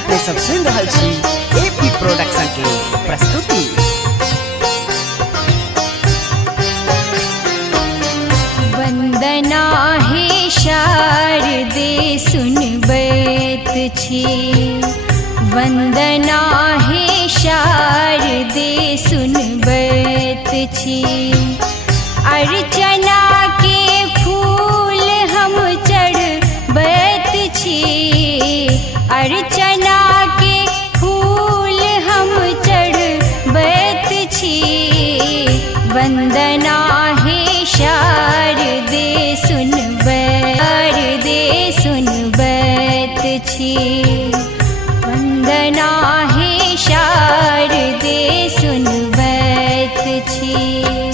अपने सब सुन रहल छी एपी प्रोडक्शन के प्रस्तुति। वंदना हे शारदे सुनबैत छी, वंदना हे शारदे सुनबैत छी। अर्चना के फूल हम चढ़बैत छी, अर्चना के फूल हम चढ़बैत छी। वंदना हे शारदे सुनबैत छी, वंदना हे शारदे सुनबैत छी।